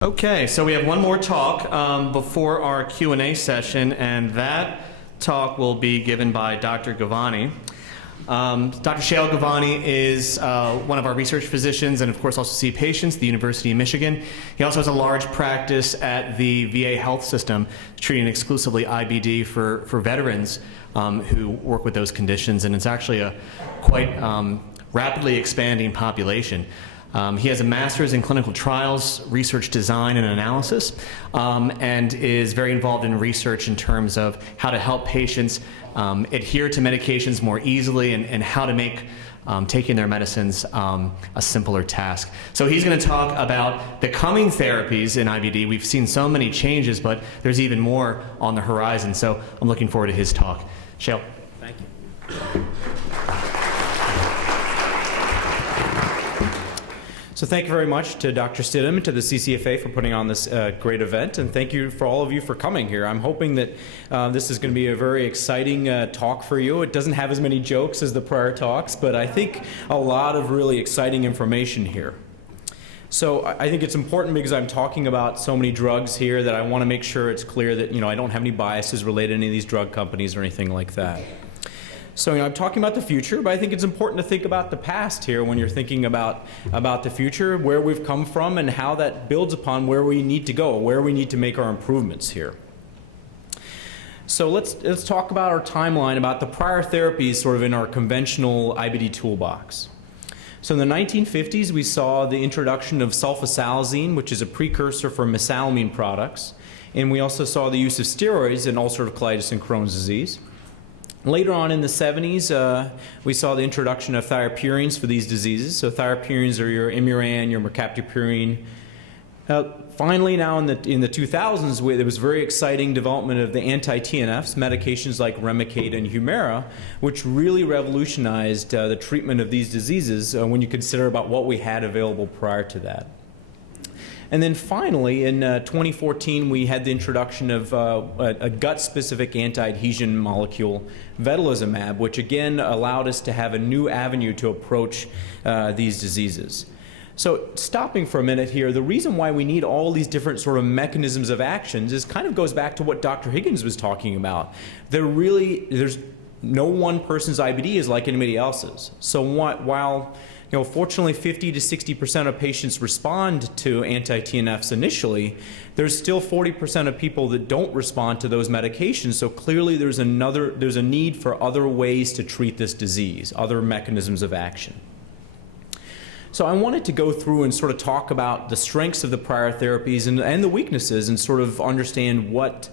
Okay, so we have one more talk before our Q&A session, and that talk will be given by Dr. Govani. Dr. Shail Govani is one of our research physicians and, of course, also see patients at the University of Michigan. He also has a large practice at the VA health system, treating exclusively IBD for veterans who work with those conditions, and it's actually a quite rapidly expanding population. He has a master's in clinical trials, research design and analysis, and is very involved in research in terms of how to help patients adhere to medications more easily and how to make taking their medicines a simpler task. So he's going to talk about the coming therapies in IBD. We've seen so many changes, but there's even more on the horizon. So I'm looking forward to his talk. Shail. Thank you. So thank you very much to Dr. Stidham and to the CCFA for putting on this great event, and thank you for all of you for coming here. I'm hoping that this is going to be a very exciting talk for you. It doesn't have as many jokes as the prior talks, but I think a lot of really exciting information here. So I think it's important because I'm talking about so many drugs here that I want to make sure it's clear that I don't have any biases related to any of these drug companies or anything like that. So I'm talking about the future, but I think it's important to think about the past here when you're thinking about the future, where we've come from, and how that builds upon where we need to go, where we need to make our improvements here. So let's talk about our timeline, about the prior therapies sort of in our conventional IBD toolbox. So in the 1950s, we saw the introduction of sulfasalazine, which is a precursor for mesalamine products, and we also saw the use of steroids in ulcerative colitis and Crohn's disease. Later on in the 70s, we saw the introduction of thiopurines for these diseases. So thiopurines are your Imuran, your mercaptopurine. Finally, now in the 2000s, there was very exciting development of the anti-TNFs, medications like Remicade and Humira, which really revolutionized the treatment of these diseases when you consider about what we had available prior to that. And then finally, in 2014, we had the introduction of a gut-specific anti-adhesion molecule, vedolizumab, which again allowed us to have a new avenue to approach these diseases. So stopping for a minute here, the reason why we need all these different sort of mechanisms of actions is kind of goes back to what Dr. Higgins was talking about. There's no one person's IBD is like anybody else's. So while fortunately 50 to 60% of patients respond to anti-TNFs initially, there's still 40% of people that don't respond to those medications. So clearly there's a need for other ways to treat this disease, other mechanisms of action. So I wanted to go through and sort of talk about the strengths of the prior therapies and the weaknesses, and sort of understand what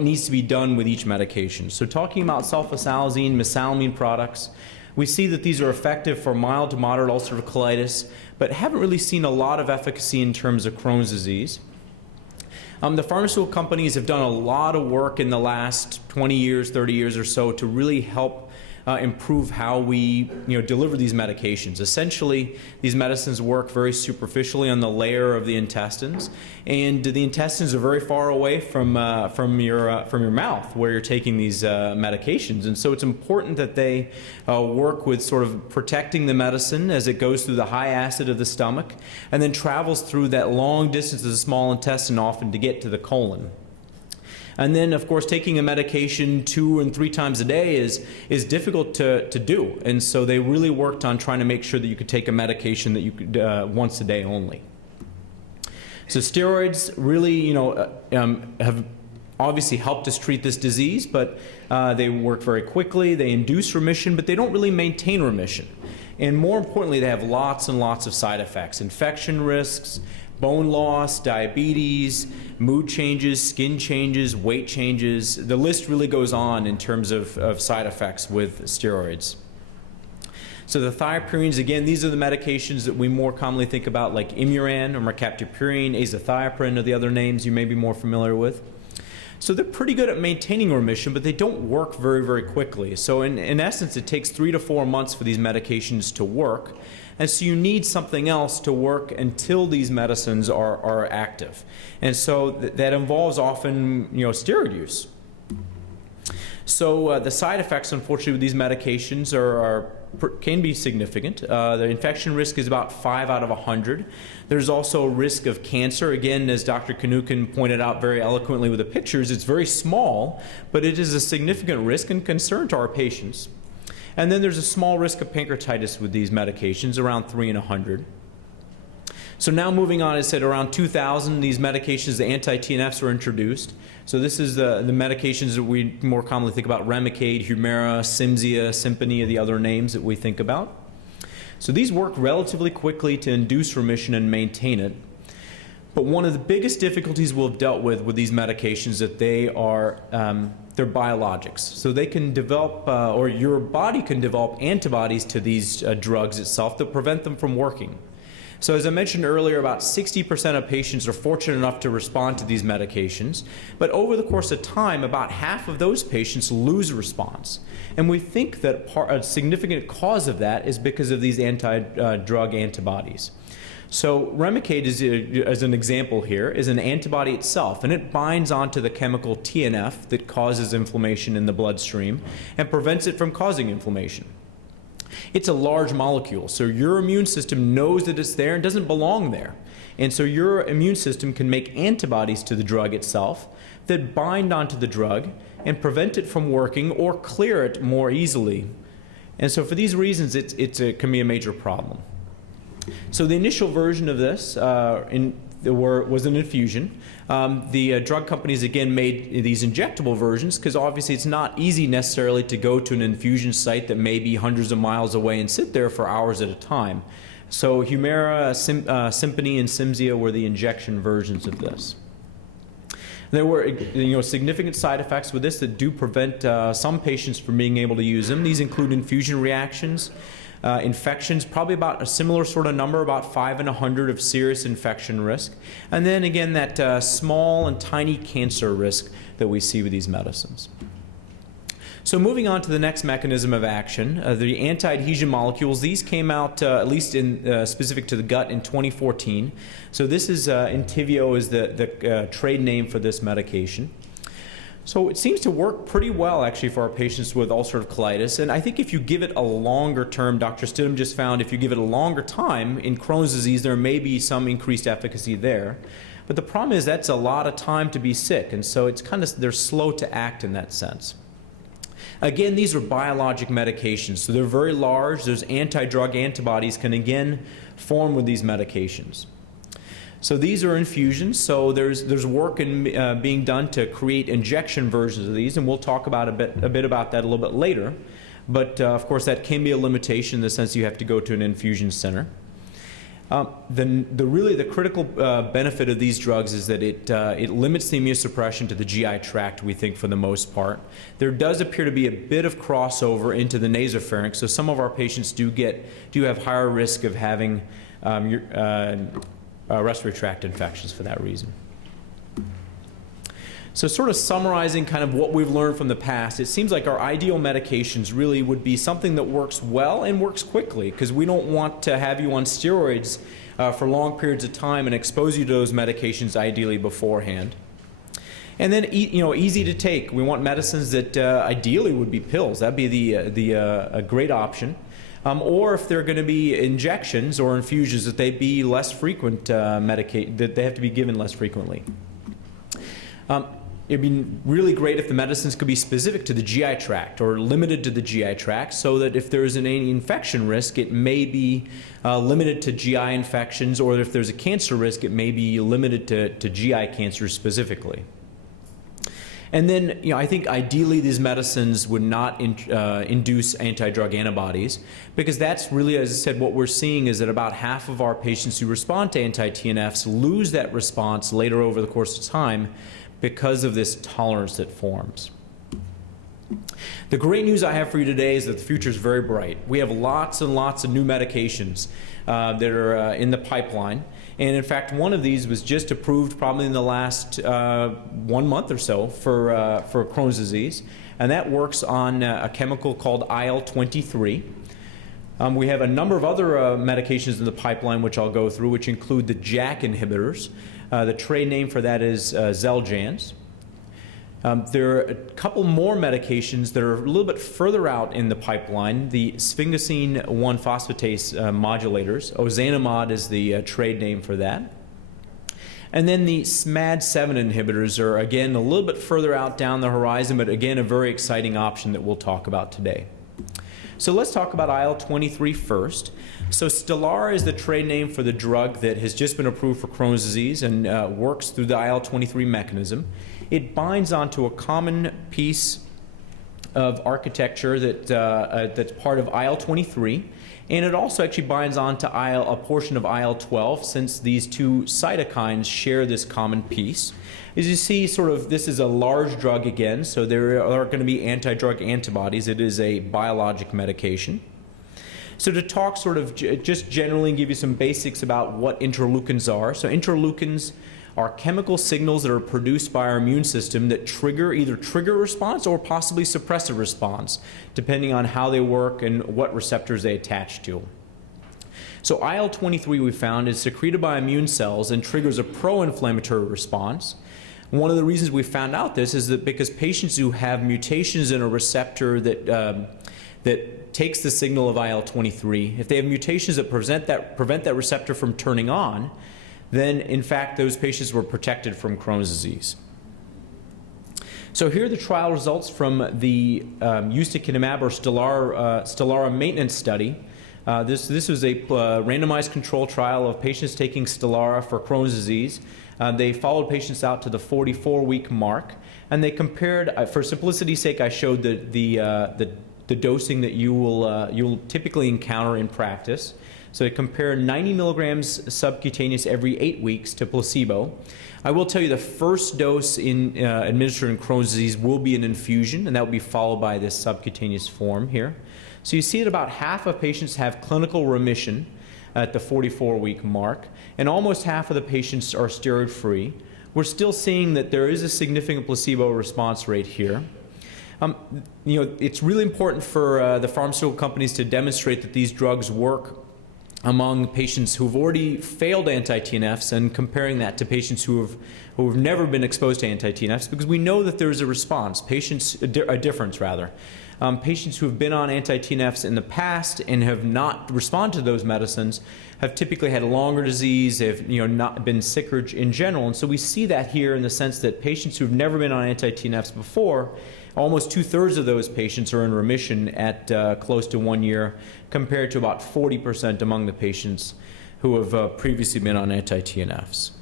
needs to be done with each medication. So talking about sulfasalazine, mesalamine products, we see that these are effective for mild to moderate ulcerative colitis, but haven't really seen a lot of efficacy in terms of Crohn's disease. The pharmaceutical companies have done a lot of work in the last 20 years, 30 years or so to really help improve how we deliver these medications. Essentially, these medicines work very superficially on the layer of the intestines, and the intestines are very far away from your mouth where you're taking these medications. And so it's important that they work with sort of protecting the medicine as it goes through the high acid of the stomach and then travels through that long distance of the small intestine, often to get to the colon. And then, of course, taking a medication 2 and 3 times a day is difficult to do. And so they really worked on trying to make sure that you could take a medication that you could once a day only. So steroids really, have obviously helped us treat this disease, but they work very quickly. They induce remission, but they don't really maintain remission. And more importantly, they have lots and lots of side effects: infection risks, bone loss, diabetes, mood changes, skin changes, weight changes. The list really goes on in terms of side effects with steroids. So the thiopurines, again, these are the medications that we more commonly think about, like Imuran or mercaptopurine, azathioprine are the other names you may be more familiar with. So they're pretty good at maintaining remission, but they don't work very, very quickly. So in essence, it takes 3 to 4 months for these medications to work. And so you need something else to work until these medicines are active. And so that involves often steroid use. So the side effects, unfortunately, with these medications are can be significant. The infection risk is about 5 out of 100. There's also a risk of cancer. Again, as Dr. Kanukin pointed out very eloquently with the pictures, it's very small, but it is a significant risk and concern to our patients. And then there's a small risk of pancreatitis with these medications, around 3 in 100. So now moving on, I said around 2000, these medications, the anti-TNFs, were introduced. So this is the medications that we more commonly think about: Remicade, Humira, Cimzia, Simponi, the other names that we think about. So these work relatively quickly to induce remission and maintain it. But one of the biggest difficulties we've dealt with these medications that they are they're biologics. So they can develop, or your body can develop antibodies to these drugs itself that prevent them from working. So as I mentioned earlier, about 60% of patients are fortunate enough to respond to these medications, but over the course of time, about half of those patients lose response. And we think that a significant cause of that is because of these anti-drug antibodies. So Remicade, as an example here, is an antibody itself, and it binds onto the chemical TNF that causes inflammation in the bloodstream and prevents it from causing inflammation. It's a large molecule, so your immune system knows that it's there and doesn't belong there. And so your immune system can make antibodies to the drug itself that bind onto the drug and prevent it from working or clear it more easily. And so for these reasons, it can be a major problem. So the initial version of this was an infusion. The drug companies again made these injectable versions because obviously it's not easy necessarily to go to an infusion site that may be hundreds of miles away and sit there for hours at a time. So Humira, Simponi, and Cimzia were the injection versions of this. There were significant side effects with this that do prevent some patients from being able to use them. These include infusion reactions, infections, probably about a similar sort of number, about 5 in 100 of serious infection risk. And then again, that small and tiny cancer risk that we see with these medicines. So moving on to the next mechanism of action, the anti-adhesion molecules. These came out at least in specific to the gut in 2014. So this is Entyvio is the trade name for this medication. So it seems to work pretty well actually for our patients with ulcerative colitis, and I think if you give it a longer term, Dr. Stidham just found if you give it a longer time in Crohn's disease, there may be some increased efficacy there. But the problem is that's a lot of time to be sick, and so it's they're slow to act in that sense. Again, these are biologic medications, so they're very large. There's anti-drug antibodies can again form with these medications. So these are infusions, so there's work being done to create injection versions of these, and we'll talk about a bit about that a little bit later. But of course, that can be a limitation in the sense you have to go to an infusion center. The critical benefit of these drugs is that it limits the immunosuppression to the GI tract, we think, for the most part. There does appear to be a bit of crossover into the nasopharynx, so some of our patients do have higher risk of having respiratory tract infections for that reason. So sort of summarizing kind of what we've learned from the past, it seems like our ideal medications really would be something that works well and works quickly, because we don't want to have you on steroids for long periods of time and expose you to those medications ideally beforehand. And then easy to take. We want medicines that ideally would be pills. That'd be a great option. Or if they're going to be injections or infusions, that they be less frequent that they have to be given less frequently. It'd be really great if the medicines could be specific to the GI tract or limited to the GI tract, so that if there's any infection risk, it may be limited to GI infections, or if there's a cancer risk, it may be limited to GI cancer specifically. And then, I think ideally these medicines would not induce anti-drug antibodies, because that's really, as I said, what we're seeing is that about half of our patients who respond to anti-TNFs lose that response later over the course of time because of this tolerance that forms. The great news I have for you today is that the future is very bright. We have lots and lots of new medications that are in the pipeline. And in fact, one of these was just approved probably in the last 1 month or so for Crohn's disease. And that works on a chemical called IL-23. We have a number of other medications in the pipeline, which I'll go through, which include the JAK inhibitors. The trade name for that is Xeljanz. There are a couple more medications that are a little bit further out in the pipeline, the sphingosine 1-phosphatase modulators. Ozanimod is the trade name for that. And then the SMAD7 inhibitors are, again, a little bit further out down the horizon, but again, a very exciting option that we'll talk about today. So let's talk about IL-23 first. So Stelara is the trade name for the drug that has just been approved for Crohn's disease and works through the IL-23 mechanism. It binds onto a common piece of architecture that's part of IL-23, and it also actually binds onto a portion of IL-12, since these two cytokines share this common piece. As you see, this is a large drug again, so there are going to be anti-drug antibodies. It is a biologic medication. So to talk just generally and give you some basics about what interleukins are. So interleukins are chemical signals that are produced by our immune system that either trigger a response or possibly suppress a response, depending on how they work and what receptors they attach to. So IL-23, we found, is secreted by immune cells and triggers a pro-inflammatory response. One of the reasons we found out this is that because patients who have mutations in a receptor that takes the signal of IL-23, if they have mutations that prevent that receptor from turning on, then in fact those patients were protected from Crohn's disease. So here are the trial results from the Ustekinumab or Stelara maintenance study. This was a randomized control trial of patients taking Stelara for Crohn's disease. They followed patients out to the 44-week mark, and they compared, for simplicity's sake, I showed the dosing that you'll typically encounter in practice. So they compare 90 milligrams subcutaneous every 8 weeks to placebo. I will tell you the first dose administered in Crohn's disease will be an infusion, and that will be followed by this subcutaneous form here. So you see that about half of patients have clinical remission at the 44-week mark, and almost half of the patients are steroid-free. We're still seeing that there is a significant placebo response rate here. It's really important for the pharmaceutical companies to demonstrate that these drugs work among patients who've already failed anti-TNFs and comparing that to patients who have never been exposed to anti-TNFs, because we know that there's a response, a difference rather. Patients who have been on anti-TNFs in the past and have not responded to those medicines have typically had longer disease, have not been sicker in general, and so we see that here in the sense that patients who've never been on anti-TNFs before, almost 2/3 of those patients are in remission at close to 1 year, compared to about 40% among the patients who have previously been on anti-TNFs.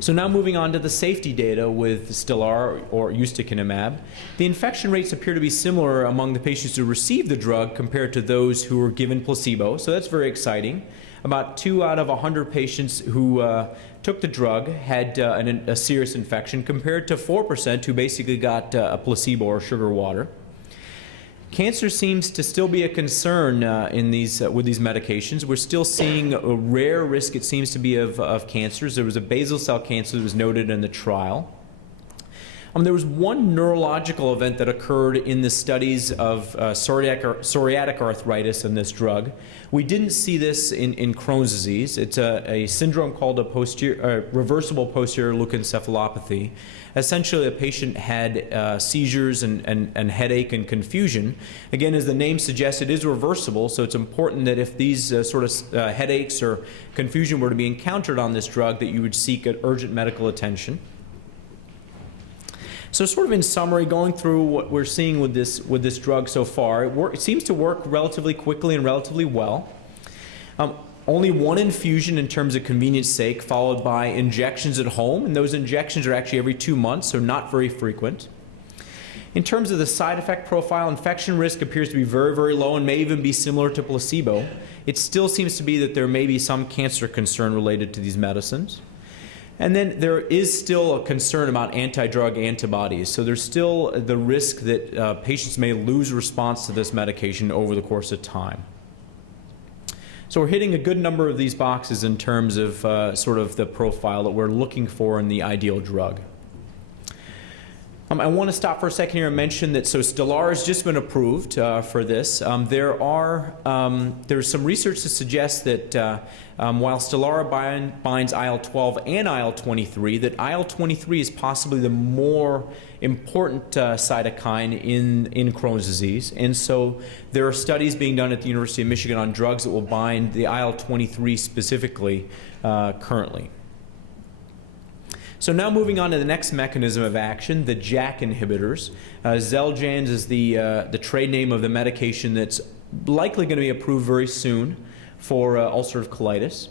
So now moving on to the safety data with Stelara or Ustekinumab. The infection rates appear to be similar among the patients who received the drug compared to those who were given placebo, so that's very exciting. About 2 out of 100 patients who took the drug had a serious infection, compared to 4% who basically got a placebo or sugar water. Cancer seems to still be a concern with these medications. We're still seeing a rare risk, it seems to be, of cancers. There was a basal cell cancer that was noted in the trial. There was one neurological event that occurred in the studies of psoriatic arthritis in this drug. We didn't see this in Crohn's disease. It's a syndrome called a reversible posterior leukoencephalopathy. Essentially, a patient had seizures and headache and confusion. Again, as the name suggests, it is reversible, so it's important that if these headaches or confusion were to be encountered on this drug, that you would seek urgent medical attention. So in summary, going through what we're seeing with this drug so far, it seems to work relatively quickly and relatively well. Only one infusion in terms of convenience sake, followed by injections at home, and those injections are actually every 2 months, so not very frequent. In terms of the side effect profile, infection risk appears to be very, very low and may even be similar to placebo. It still seems to be that there may be some cancer concern related to these medicines. And then there is still a concern about anti-drug antibodies. So there's still the risk that patients may lose response to this medication over the course of time. So we're hitting a good number of these boxes in terms of the profile that we're looking for in the ideal drug. I want to stop for a second here and mention that Stelara has just been approved for this. There's some research to suggest that while Stelara binds IL-12 and IL-23, that IL-23 is possibly the more important cytokine in Crohn's disease. And so there are studies being done at the University of Michigan on drugs that will bind the IL-23 specifically currently. So now moving on to the next mechanism of action, the JAK inhibitors. Xeljanz is the trade name of the medication that's likely going to be approved very soon for ulcerative colitis.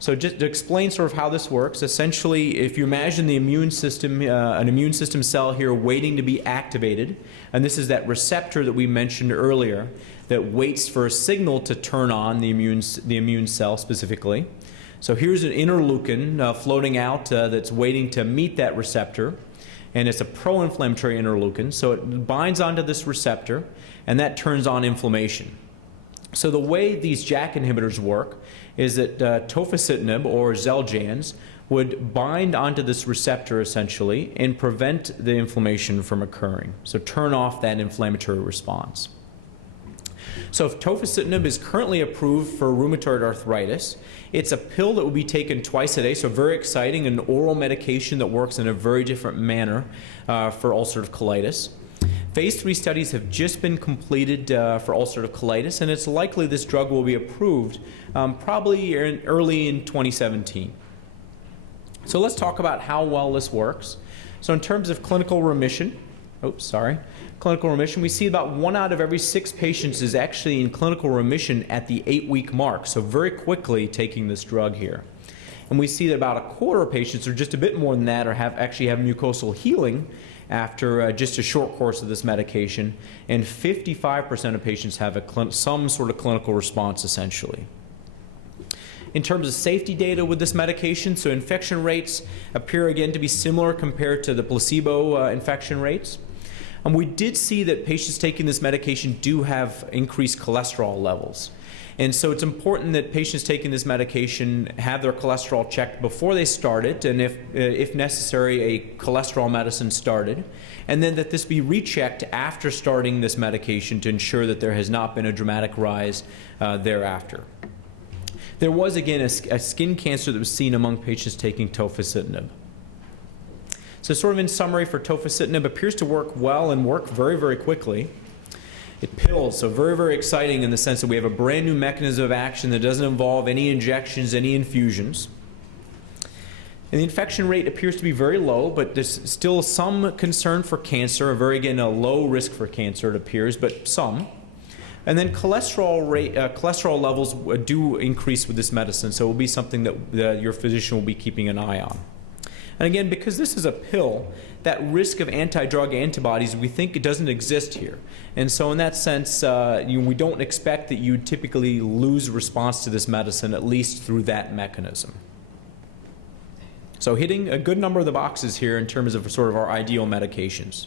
So just to explain sort of how this works, essentially if you imagine the immune system, an immune system cell here waiting to be activated, and this is that receptor that we mentioned earlier that waits for a signal to turn on the immune cell specifically. So here's an interleukin floating out that's waiting to meet that receptor, and it's a pro-inflammatory interleukin. So it binds onto this receptor, and that turns on inflammation. So the way these JAK inhibitors work is that Tofacitinib, or Xeljanz, would bind onto this receptor essentially and prevent the inflammation from occurring. So turn off that inflammatory response. So if Tofacitinib is currently approved for rheumatoid arthritis, it's a pill that will be taken twice a day, so very exciting, an oral medication that works in a very different manner for ulcerative colitis. Phase 3 studies have just been completed for ulcerative colitis, and it's likely this drug will be approved probably early in 2017. So let's talk about how well this works. So in terms of clinical remission, we see about 1 out of every 6 patients is actually in clinical remission at the 8-week mark, so very quickly taking this drug here. And we see that about a quarter of patients, or just a bit more than that, actually have mucosal healing after just a short course of this medication, and 55% of patients have some sort of clinical response essentially. In terms of safety data with this medication, so infection rates appear again to be similar compared to the placebo infection rates. And we did see that patients taking this medication do have increased cholesterol levels. And so it's important that patients taking this medication have their cholesterol checked before they start it, and if necessary, a cholesterol medicine started, and then that this be rechecked after starting this medication to ensure that there has not been a dramatic rise thereafter. There was, again, a skin cancer that was seen among patients taking Tofacitinib. So sort of in summary for Tofacitinib, appears to work well and work very, very quickly. It pills, so very, very exciting in the sense that we have a brand new mechanism of action that doesn't involve any injections, any infusions. And the infection rate appears to be very low, but there's still some concern for cancer, again, a low risk for cancer it appears, but some. And then cholesterol levels do increase with this medicine, so it will be something that your physician will be keeping an eye on. And again, because this is a pill, that risk of anti-drug antibodies, we think it doesn't exist here. And so in that sense, we don't expect that you typically lose response to this medicine, at least through that mechanism. So hitting a good number of the boxes here in terms of sort of our ideal medications.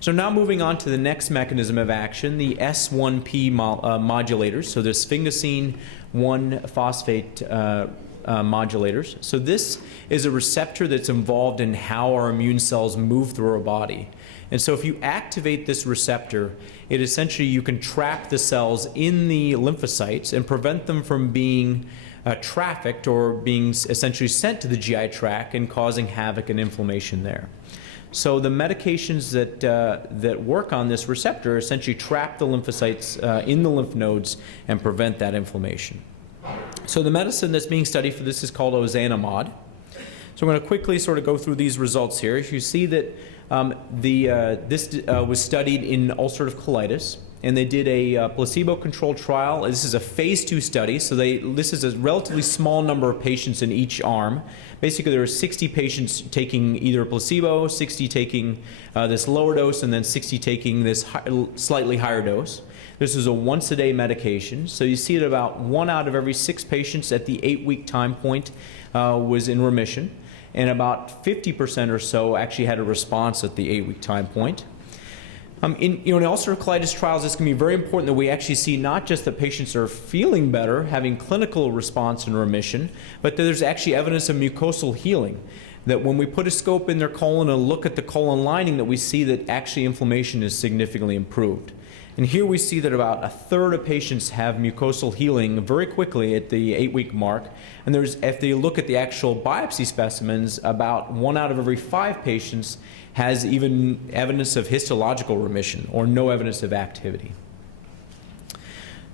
So now moving on to the next mechanism of action, the S1P modulators, so the sphingosine 1-phosphate modulators. So this is a receptor that's involved in how our immune cells move through our body. And so if you activate this receptor, it essentially, you can trap the cells in the lymphocytes and prevent them from being trafficked or being essentially sent to the GI tract and causing havoc and inflammation there. So the medications that work on this receptor essentially trap the lymphocytes in the lymph nodes and prevent that inflammation. So the medicine that's being studied for this is called Ozanimod. So I'm going to quickly sort of go through these results here. You see that this was studied in ulcerative colitis, and they did a placebo-controlled trial. This is a phase 2 study, so this is a relatively small number of patients in each arm. Basically, there were 60 patients taking either placebo, 60 taking this lower dose, and then 60 taking this slightly higher dose. This is a once-a-day medication, so you see that about 1 out of every 6 patients at the 8-week time point was in remission, and about 50% or so actually had a response at the 8-week time point. In ulcerative colitis trials, it's going to be very important that we actually see not just that patients are feeling better, having clinical response and remission, but that there's actually evidence of mucosal healing. that when we put a scope in their colon and look at the colon lining, that we see that actually inflammation is significantly improved. And here we see that about a third of patients have mucosal healing very quickly at the 8-week mark. And if they look at the actual biopsy specimens, about 1 out of every 5 patients has even evidence of histological remission or no evidence of activity.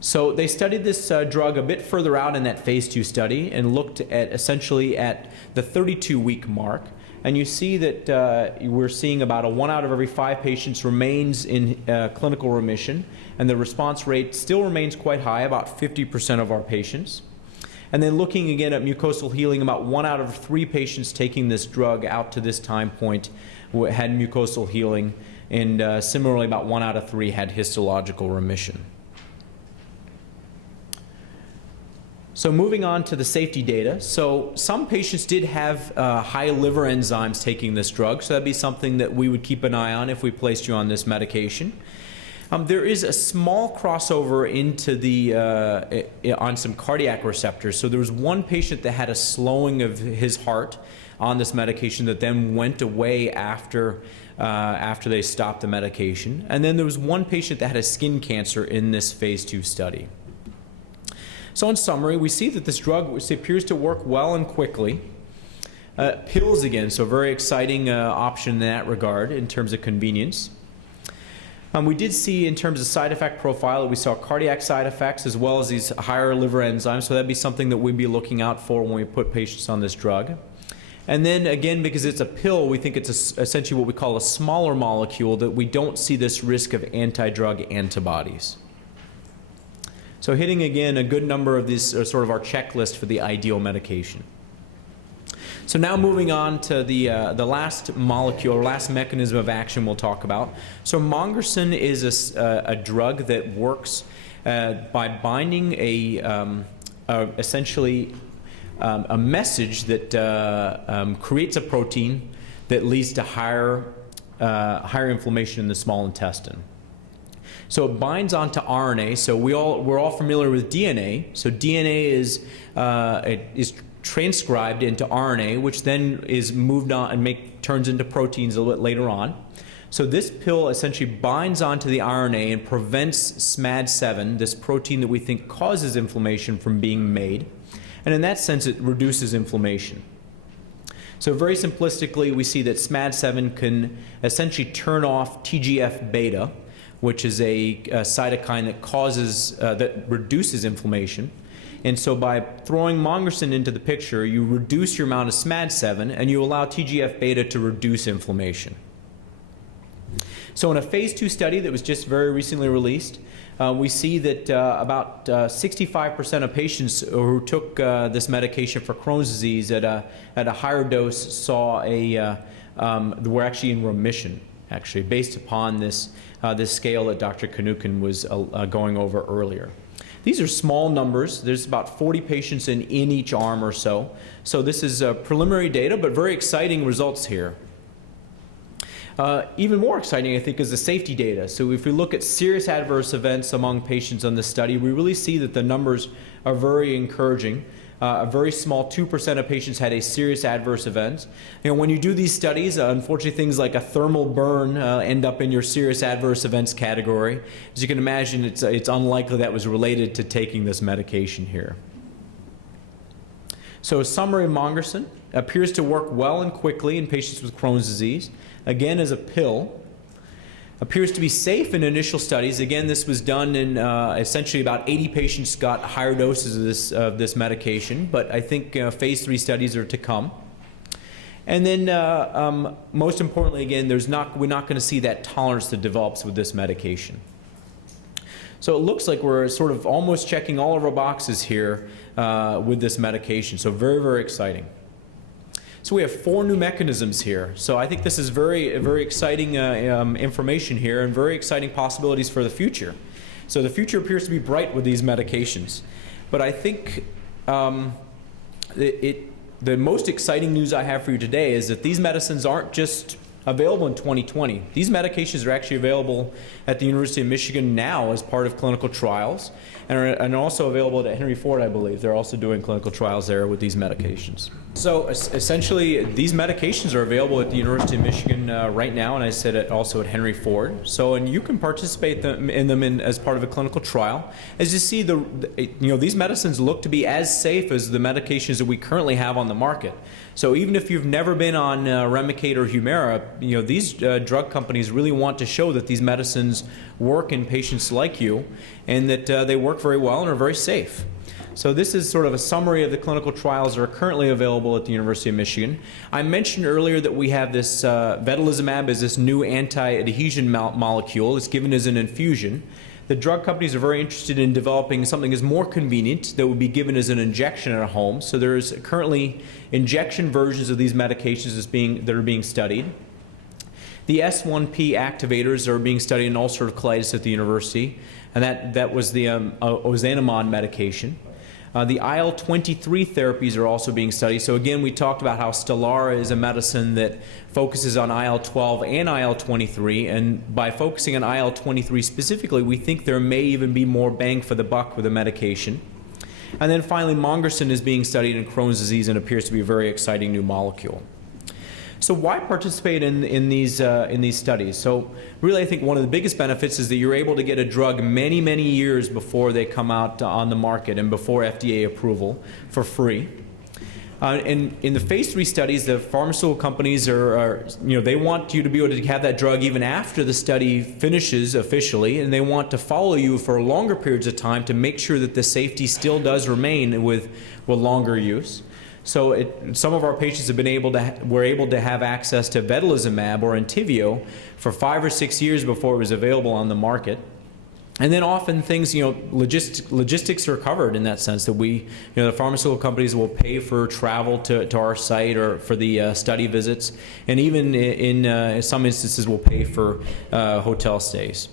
So they studied this drug a bit further out in that phase 2 study and looked at essentially at the 32-week mark. And you see that we're seeing about 1 out of every 5 patients remains in clinical remission, and the response rate still remains quite high, about 50% of our patients. And then looking again at mucosal healing, about 1 out of 3 patients taking this drug out to this time point had mucosal healing, and similarly about 1 out of 3 had histological remission. So moving on to the safety data. So some patients did have high liver enzymes taking this drug, so that'd be something that we would keep an eye on if we placed you on this medication. There is a small crossover into on some cardiac receptors. So there was one patient that had a slowing of his heart on this medication that then went away after they stopped the medication. And then there was one patient that had a skin cancer in this phase 2 study. So in summary, we see that this drug appears to work well and quickly. Pills again, so very exciting option in that regard in terms of convenience. We did see in terms of side effect profile that we saw cardiac side effects as well as these higher liver enzymes, so that'd be something that we'd be looking out for when we put patients on this drug. And then again, because it's a pill, we think it's essentially what we call a smaller molecule, that we don't see this risk of anti-drug antibodies. So hitting again a good number of these sort of our checklist for the ideal medication. So now moving on to the last molecule, or last mechanism of action we'll talk about. So Mongersen is a drug that works by binding essentially a message that creates a protein that leads to higher inflammation in the small intestine. So it binds onto RNA. So we're all familiar with DNA. So DNA is transcribed into RNA, which then is moved on and turns into proteins a little bit later on. So this pill essentially binds onto the RNA and prevents SMAD7, this protein that we think causes inflammation, from being made. And in that sense, it reduces inflammation. So very simplistically, we see that SMAD7 can essentially turn off TGF-beta, which is a cytokine that reduces inflammation. And so by throwing Mongersen into the picture, you reduce your amount of SMAD7 and you allow TGF-beta to reduce inflammation. So in a phase 2 study that was just very recently released, we see that about 65% of patients who took this medication for Crohn's disease at a higher dose were actually in remission, actually, based upon this scale that Dr. Kanukin was going over earlier. These are small numbers. There's about 40 patients in each arm or so. So this is preliminary data, but very exciting results here. Even more exciting, I think, is the safety data. So if we look at serious adverse events among patients on this study, we really see that the numbers are very encouraging. A very small 2% of patients had a serious adverse event. You know, when you do these studies, unfortunately things like a thermal burn end up in your serious adverse events category. As you can imagine, it's unlikely that was related to taking this medication here. So a summary of Mongersen appears to work well and quickly in patients with Crohn's disease. Again, as a pill. Appears to be safe in initial studies. Again, this was done in essentially about 80 patients got higher doses of this medication, but I think phase 3 studies are to come. And then most importantly, again, we're not going to see that tolerance that develops with this medication. So it looks like we're sort of almost checking all of our boxes here with this medication. So very, very exciting. So we have 4 new mechanisms here. So I think this is very exciting information here and very exciting possibilities for the future. So the future appears to be bright with these medications. But I think the most exciting news I have for you today is that these medicines aren't just available in 2020. These medications are actually available at the University of Michigan now as part of clinical trials, and also available at Henry Ford, I believe. They're also doing clinical trials there with these medications. So essentially, these medications are available at the University of Michigan right now, and I said also at Henry Ford. So, and you can participate in them as part of a clinical trial. As you see, these medicines look to be as safe as the medications that we currently have on the market. So even if you've never been on Remicade or Humira, these drug companies really want to show that these medicines work in patients like you, and that they work very well and are very safe. So this is sort of a summary of the clinical trials that are currently available at the University of Michigan. I mentioned earlier that we have this vedolizumab as this new anti-adhesion molecule. It's given as an infusion. The drug companies are very interested in developing something that's more convenient that would be given as an injection at home. So there's currently injection versions of these medications that are being studied. The S1P activators are being studied in ulcerative colitis at the university, and that was the Ozanimod medication. The IL-23 therapies are also being studied. So again, we talked about how Stelara is a medicine that focuses on IL-12 and IL-23, and by focusing on IL-23 specifically, we think there may even be more bang for the buck with the medication. And then finally, Mongersen is being studied in Crohn's disease and appears to be a very exciting new molecule. So why participate in these studies? So really, I think one of the biggest benefits is that you're able to get a drug many, many years before they come out on the market and before FDA approval for free. And in the phase 3 studies, the pharmaceutical companies they want you to be able to have that drug even after the study finishes officially, and they want to follow you for longer periods of time to make sure that the safety still does remain with longer use. So some of our patients were able to have access to vedolizumab or Entyvio for 5 or 6 years before it was available on the market. And then often things, logistics are covered in that sense that the pharmaceutical companies will pay for travel to our site or for the study visits, and even in some instances will pay for hotel stays.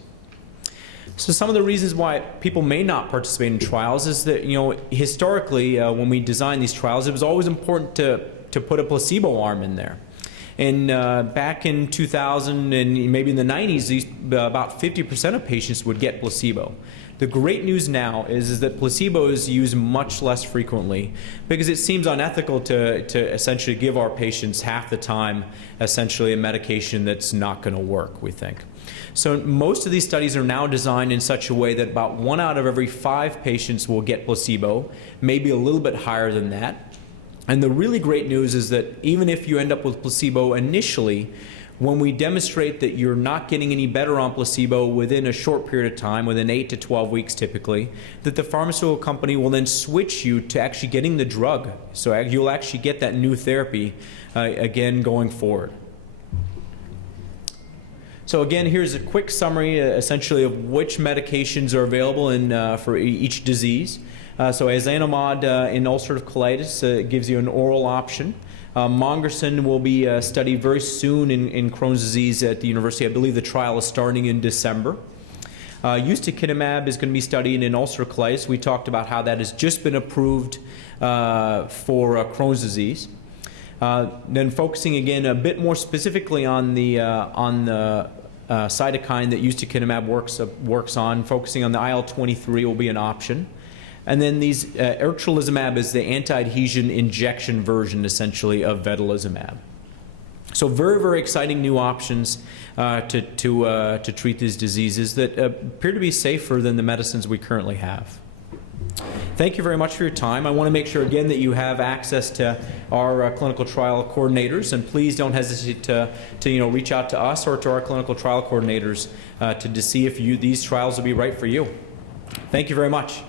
So some of the reasons why people may not participate in trials is that, historically, when we designed these trials, it was always important to put a placebo arm in there. And back in 2000 and maybe in the 90s, about 50% of patients would get placebo. The great news now is that placebo is used much less frequently because it seems unethical to essentially give our patients half the time essentially a medication that's not going to work, we think. So most of these studies are now designed in such a way that about 1 out of every 5 patients will get placebo, maybe a little bit higher than that. And the really great news is that even if you end up with placebo initially, when we demonstrate that you're not getting any better on placebo within a short period of time, within 8 to 12 weeks typically, that the pharmaceutical company will then switch you to actually getting the drug. So you'll actually get that new therapy again going forward. So again, here's a quick summary essentially of which medications are available for each disease. So Ozanimod in ulcerative colitis gives you an oral option. Mongersen will be studied very soon in Crohn's disease at the university. I believe the trial is starting in December. Ustekinumab is going to be studied in ulcerative colitis. We talked about how that has just been approved for Crohn's disease. Then focusing again a bit more specifically on the cytokine that Ustekinumab works on, focusing on the IL-23 will be an option. And then these ertrilizumab is the anti-adhesion injection version, essentially, of vedolizumab. So very, very exciting new options to treat these diseases that appear to be safer than the medicines we currently have. Thank you very much for your time. I want to make sure again that you have access to our clinical trial coordinators, and please don't hesitate to reach out to us or to our clinical trial coordinators to see if these trials will be right for you. Thank you very much.